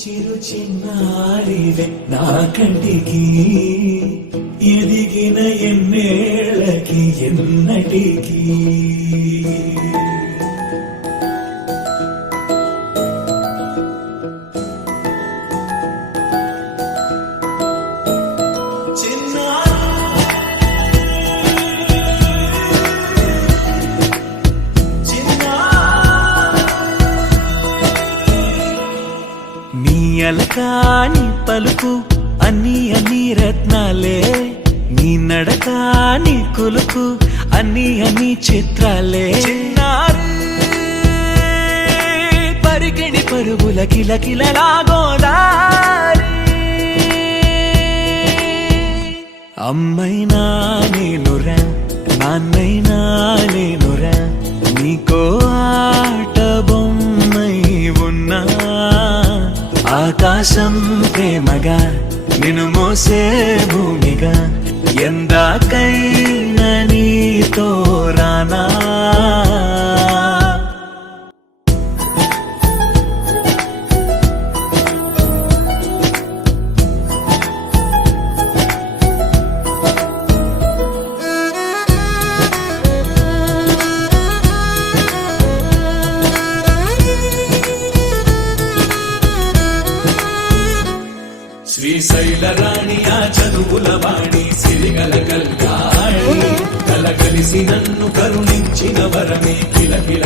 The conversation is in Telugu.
చిరు చిన్నారివే నా కంటికి ఎదిగిన ఎన్నేళ్ళకి ఎన్నటికి అలకాని పలుకు అన్ని అన్ని రత్నాలే నీ నడక నీ కులుకు అన్ని అన్ని చిత్రాలే పరికిణి పరుగుల కిలకిలలా గోదారి అమ్మైనా నేనురా నాన్నైనా నేనురా నీకో ఆట బొమ్మై ఉన్నా ఆకాశం ప్రేమగా నిన్ను మోసే భూమిగా ఎందాకైనా నీతో రానా శ్రీశైల రాణి ఆ చదువుల వాణి సిరిగల కల్గాణి కలగలిసి నన్ను కరుణించిన వరమే కిలకిల